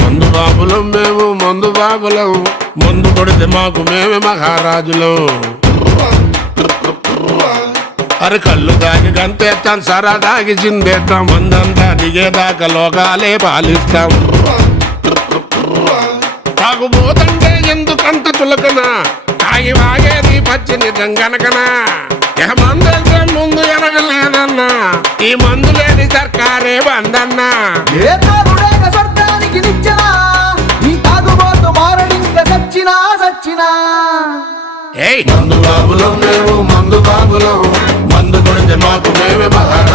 మందు బాబులం మేము మందు బాబులం, మందు కొడితే మాకు మేమే మహారాజులం. అరే కళ్ళు దాగి గంతేస్తాం, సరదాగి చిందేస్తాం, మందంతా దిగేదాకా లోకాలే పాలిస్తాం. తాగుబోతంటే ఎందుకంత చులకన, తాగి వాగేది పచ్చి నిజం గనకనా. మందులతో ముందు ఎనగలేదన్నా, ఈ మందు లేని సర్కారే బందన్నా. స్వర్గానికి నిచ్చెనా, ఈ తాగుబోతు మారడింక సచ్చినా సచ్చినా. మందు బాబులం మేము మందు బాబులం, మందు కొడితే మాకు మేమే మహారాజులం.